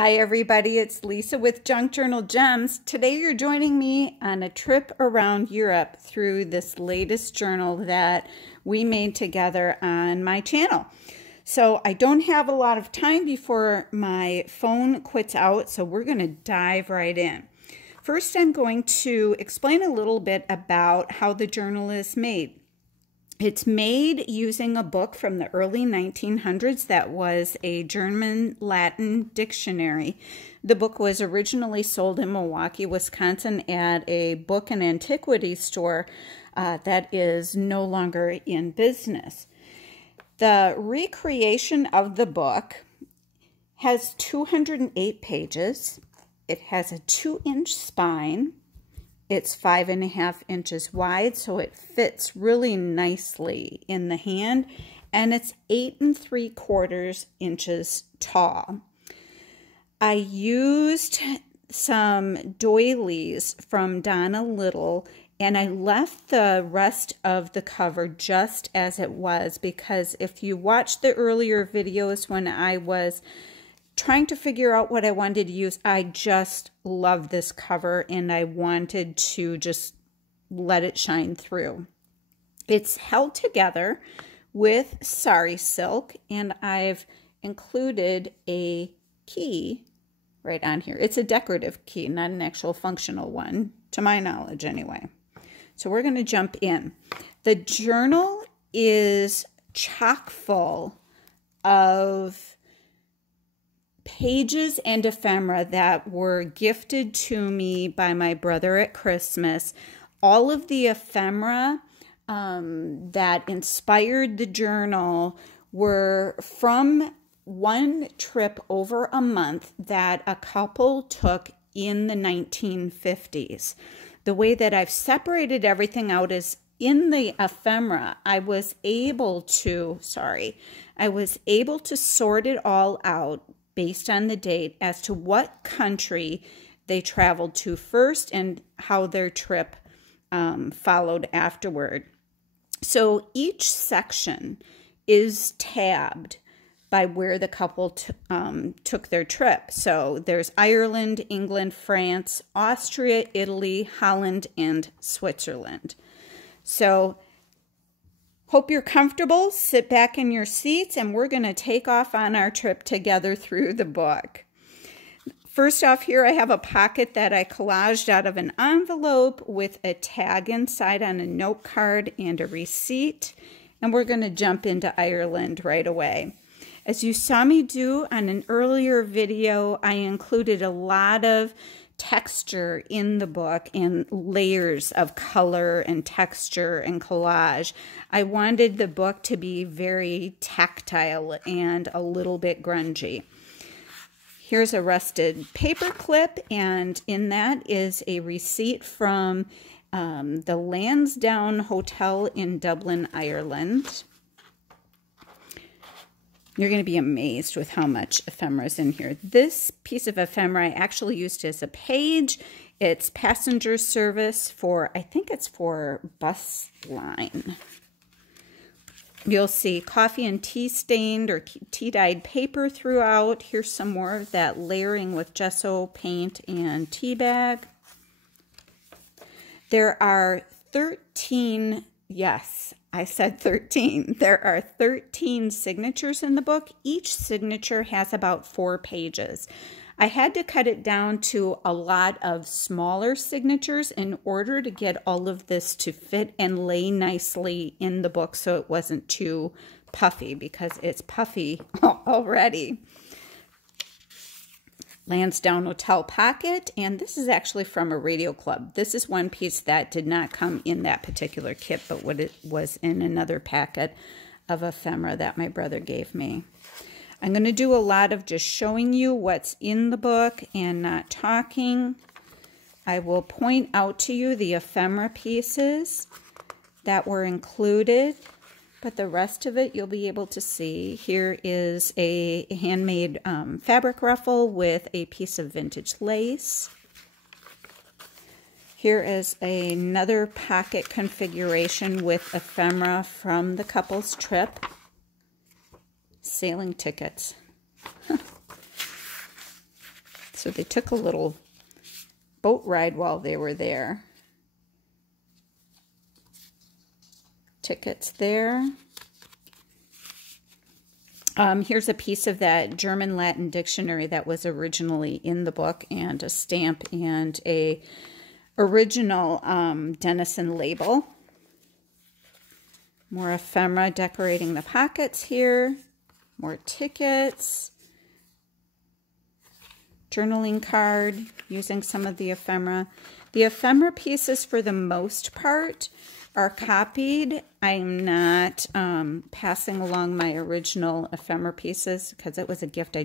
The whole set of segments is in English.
Hi everybody, it's Lisa with Junk Journal Gems. Today you're joining me on a trip around Europe through this latest journal that we made together on my channel. So I don't have a lot of time before my phone quits out, so we're going to dive right in. First, I'm going to explain a little bit about how the journal is made. It's made using a book from the early 1900s that was a German-Latin dictionary. The book was originally sold in Milwaukee, Wisconsin at a book and antiquity store that is no longer in business. The recreation of the book has 208 pages. It has a 2-inch spine. It's 5.5 inches wide, so it fits really nicely in the hand, and it's 8 3/4 inches tall. I used some doilies from Donna Little, and I left the rest of the cover just as it was, because if you watched the earlier videos when I was trying to figure out what I wanted to use, I just love this cover and I wanted to just let it shine through. It's held together with sari silk, and I've included a key right on here. It's a decorative key, not an actual functional one, to my knowledge anyway. So we're going to jump in. The journal is chock full of pages and ephemera that were gifted to me by my brother at Christmas. All of the ephemera that inspired the journal were from one trip over a month that a couple took in the 1950s. The way that I've separated everything out is in the ephemera, I was able to sort it all out based on the date as to what country they traveled to first and how their trip followed afterward. So each section is tabbed by where the couple took their trip. So there's Ireland, England, France, Austria, Italy, Holland, and Switzerland. So hope you're comfortable. Sit back in your seats, and we're going to take off on our trip together through the book. First off, here I have a pocket that I collaged out of an envelope with a tag inside on a note card and a receipt. And we're going to jump into Ireland right away. As you saw me do on an earlier video, I included a lot of texture in the book and layers of color and texture and collage. I wanted the book to be very tactile and a little bit grungy. Here's a rusted paper clip, and in that is a receipt from the Lansdowne Hotel in Dublin, Ireland. You're going to be amazed with how much ephemera is in here. This piece of ephemera I actually used as a page. It's passenger service for, I think it's for bus line. You'll see coffee and tea stained or tea dyed paper throughout. Here's some more of that layering with gesso, paint, and tea bag. There are 13, yes, I said 13. There are 13 signatures in the book. Each signature has about 4 pages. I had to cut it down to a lot of smaller signatures in order to get all of this to fit and lay nicely in the book so it wasn't too puffy, because it's puffy already. Lansdowne Hotel pocket, and this is actually from a radio club. This is one piece that did not come in that particular kit, but what it was in another packet of ephemera that my brother gave me. I'm going to do a lot of just showing you what's in the book and not talking. I will point out to you the ephemera pieces that were included, but the rest of it you'll be able to see. Here is a handmade fabric ruffle with a piece of vintage lace. Here is another pocket configuration with ephemera from the couple's trip. Sailing tickets. So they took a little boat ride while they were there. Tickets there. Here's a piece of that German Latin dictionary that was originally in the book, and a stamp and a original Denison label. More ephemera decorating the pockets here. More tickets. Journaling card using some of the ephemera. The ephemera pieces, for the most part, are copied. I'm not passing along my original ephemera pieces because it was a gift I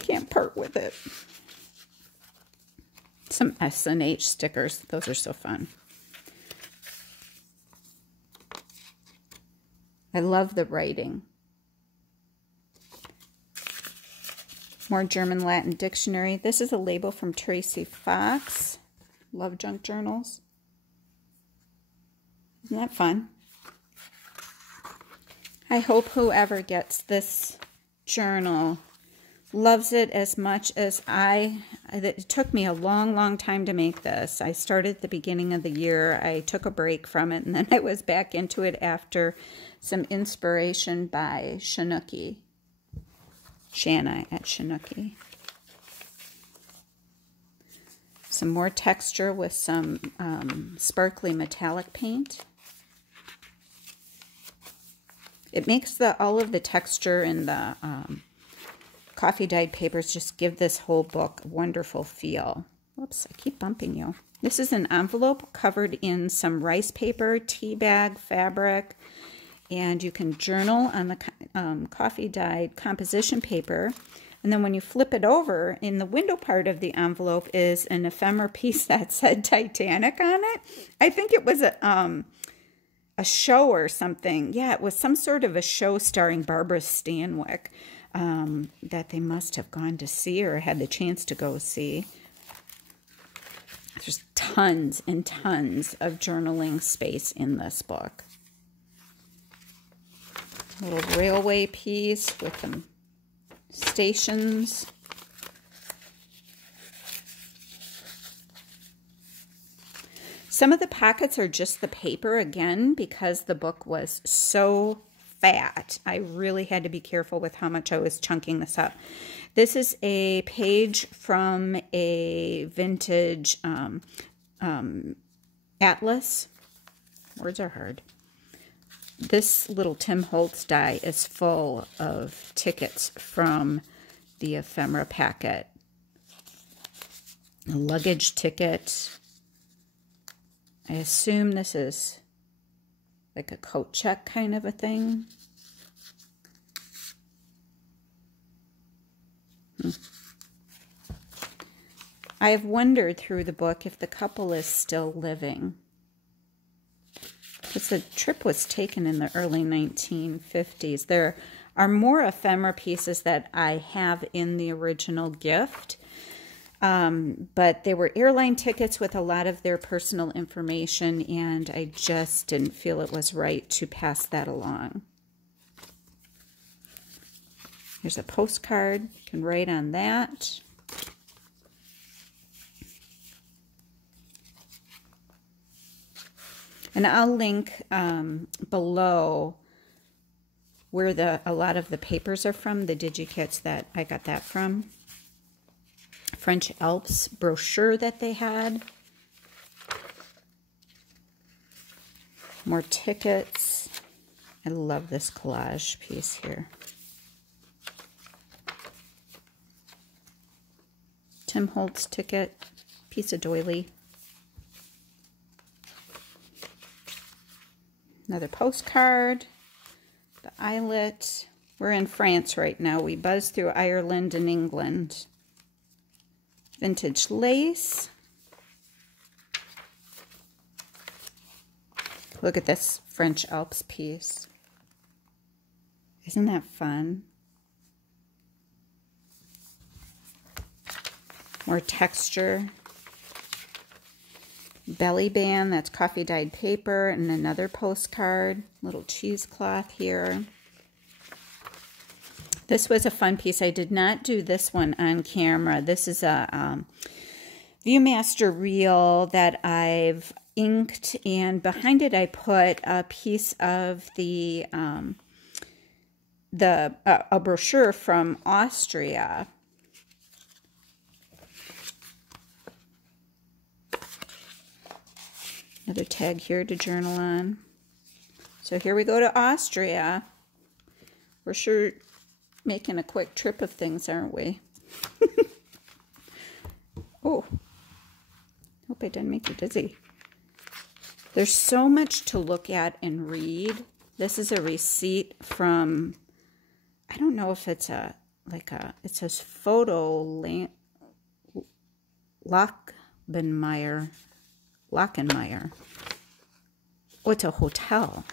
can't part with it. Some S&H stickers. Those are so fun. I love the writing. More German Latin dictionary. This is a label from Tracy Fox. Love junk journals. Isn't that fun? I hope whoever gets this journal loves it as much as I. It took me a long, long time to make this. I started at the beginning of the year. I took a break from it, and then I was back into it after some inspiration by Shanna at Chinooki. Some more texture with some sparkly metallic paint. It makes all of the texture in the coffee dyed papers just give this whole book a wonderful feel. Whoops, I keep bumping you. This is an envelope covered in some rice paper, tea bag fabric, and you can journal on the coffee dyed composition paper. And then when you flip it over, in the window part of the envelope is an ephemera piece that said Titanic on it. I think it was a show or something. Yeah, it was some sort of a show starring Barbara Stanwyck that they must have gone to see or had the chance to go see. There's tons and tons of journaling space in this book. A little railway piece with some stations. Some of the pockets are just the paper again because the book was so fat. I really had to be careful with how much I was chunking this up. This is a page from a vintage atlas. Words are hard. This little Tim Holtz die is full of tickets from the ephemera packet. A luggage ticket. I assume this is like a coat check kind of a thing. I have wondered through the book if the couple is still living. Because the trip was taken in the early 1950s. There are more ephemera pieces that I have in the original gift. But they were airline tickets with a lot of their personal information, and I just didn't feel it was right to pass that along. Here's a postcard. You can write on that. And I'll link below where a lot of the papers are from, the digikits that I got that from. French Alps brochure that they had. More tickets. I love this collage piece here. Tim Holtz ticket, piece of doily. Another postcard. The eyelet. We're in France right now. We buzz through Ireland and England. Vintage lace. Look at this French Alps piece. Isn't that fun? More texture. Belly band, that's coffee dyed paper, and another postcard. Little cheesecloth here. This was a fun piece. I did not do this one on camera. This is a Viewmaster reel that I've inked, and behind it I put a piece of a brochure from Austria. Another tag here to journal on. So here we go to Austria. We're sure making a quick trip of things, aren't we? Oh, hope I didn't make you dizzy. There's so much to look at and read. This is a receipt from, I don't know if it's it says Photo Lockenmeyer. Oh, it's a hotel.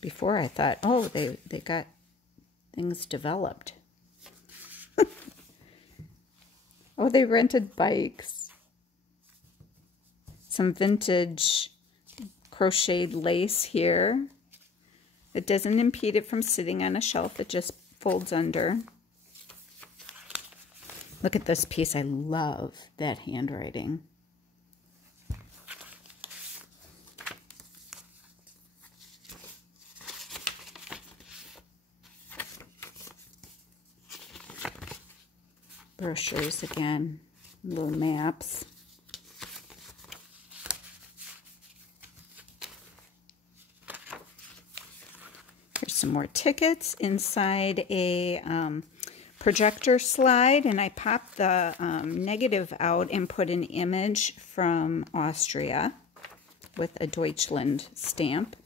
Before I thought, oh, they got things developed. Oh, they rented bikes. Some vintage crocheted lace here. It doesn't impede it from sitting on a shelf. It just folds under. Look at this piece. I love that handwriting. Brochures again, little maps. Here's some more tickets inside a projector slide, and I popped the negative out and put an image from Austria with a Deutschland stamp.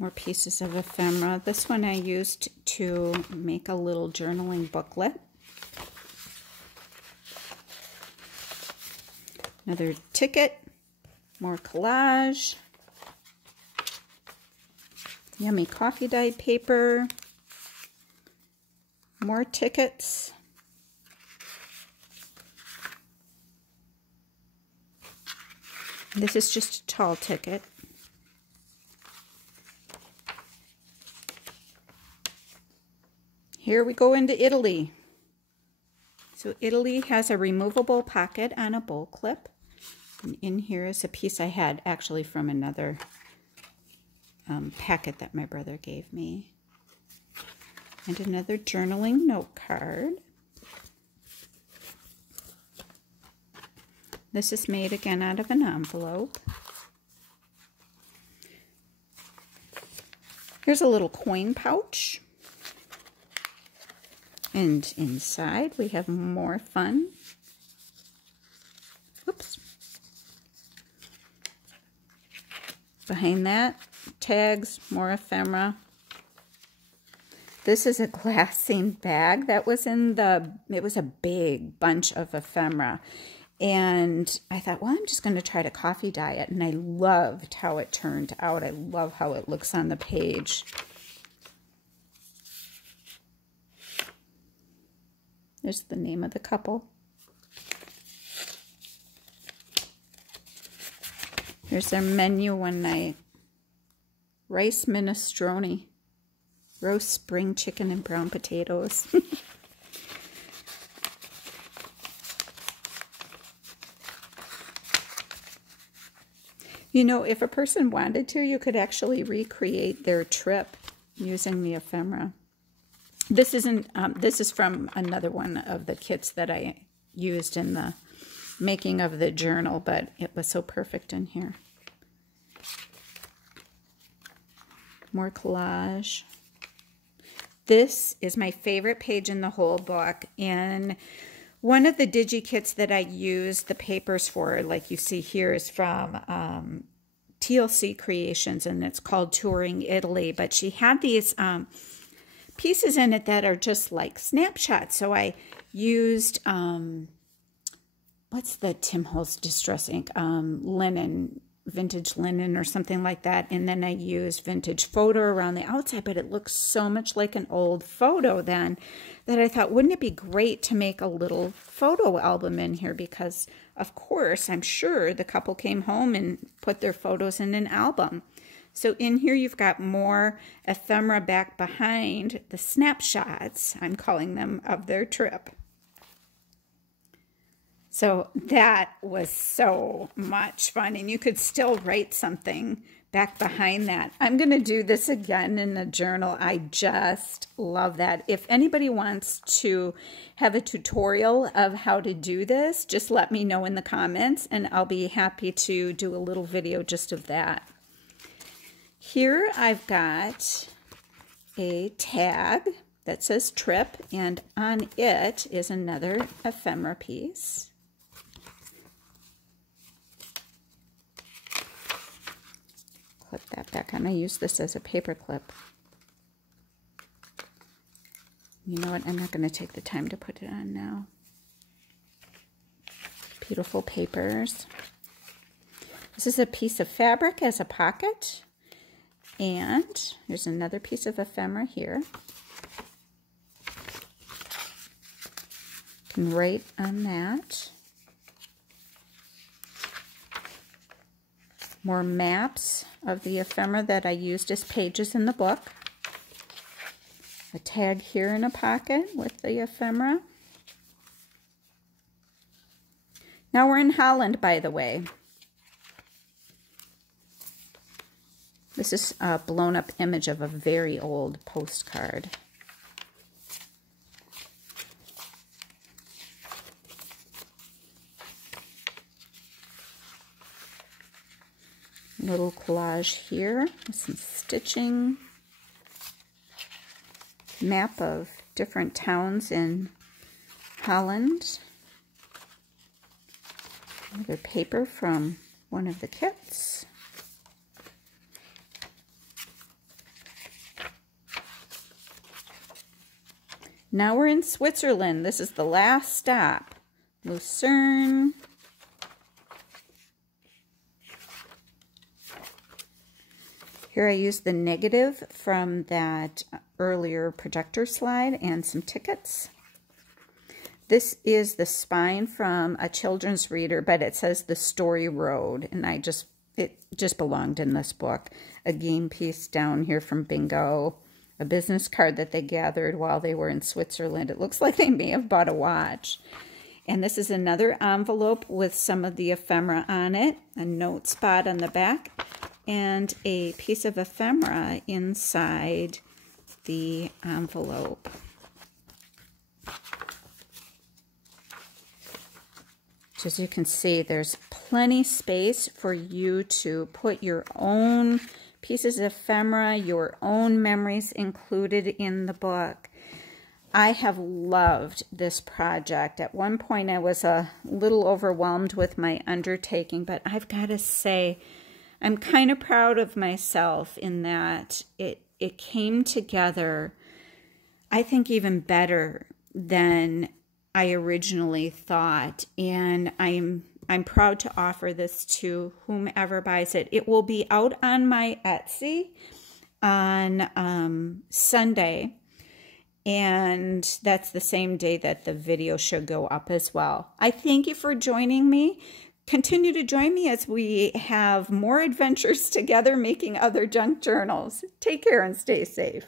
More pieces of ephemera. This one I used to make a little journaling booklet. Another ticket. More collage. Yummy coffee dyed paper. More tickets. This is just a tall ticket. Here we go into Italy. So Italy has a removable pocket on a bowl clip. And in here is a piece I had actually from another packet that my brother gave me. And another journaling note card. This is made again out of an envelope. Here's a little coin pouch. And inside we have more fun. Oops. Behind that, tags, more ephemera. This is a glassine bag that was it was a big bunch of ephemera. And I thought, well, I'm just going to try to coffee dye it. And I loved how it turned out. I love how it looks on the page. There's the name of the couple. Here's their menu one night. Rice minestrone. Roast spring chicken and brown potatoes. You know, if a person wanted to, you could actually recreate their trip using the ephemera. This isn't. This is from another one of the kits that I used in the making of the journal, but it was so perfect in here. More collage. This is my favorite page in the whole book, and one of the digi-kits that I use the papers for, like you see here, is from TLC Creations, and it's called Touring Italy, but she had these pieces in it that are just like snapshots. So I used, what's the Tim Holtz Distress ink? Linen vintage linen or something like that, and then I used vintage photo around the outside, but it looks so much like an old photo then that I thought, wouldn't it be great to make a little photo album in here? Because of course, I'm sure the couple came home and put their photos in an album. So in here you've got more ephemera back behind the snapshots, I'm calling them, of their trip. So that was so much fun, and you could still write something back behind that. I'm going to do this again in a journal. I just love that. If anybody wants to have a tutorial of how to do this, just let me know in the comments, and I'll be happy to do a little video just of that. Here I've got a tag that says trip, and on it is another ephemera piece. Clip that back on. I use this as a paper clip. You know what? I'm not going to take the time to put it on now. Beautiful papers. This is a piece of fabric as a pocket. And there's another piece of ephemera here. You can write on that. More maps of the ephemera that I used as pages in the book. A tag here in a pocket with the ephemera. Now we're in Holland, by the way. This is a blown up image of a very old postcard. Little collage here with some stitching. Map of different towns in Holland. Another paper from one of the kits. Now we're in Switzerland. This is the last stop. Lucerne. Here I used the negative from that earlier projector slide and some tickets. This is the spine from a children's reader, but it says The Story Road, and it just belonged in this book. A game piece down here from Bingo, a business card that they gathered while they were in Switzerland. It looks like they may have bought a watch. And this is another envelope with some of the ephemera on it, a note spot on the back, and a piece of ephemera inside the envelope. So as you can see, there's plenty space for you to put your own pieces of ephemera, your own memories included in the book. I have loved this project. At one point I was a little overwhelmed with my undertaking, but I've got to say, I'm kind of proud of myself in that it came together, I think, even better than I originally thought. And I'm proud to offer this to whomever buys it. It will be out on my Etsy on Sunday. And that's the same day that the video should go up as well. I thank you for joining me. Continue to join me as we have more adventures together making other junk journals. Take care and stay safe.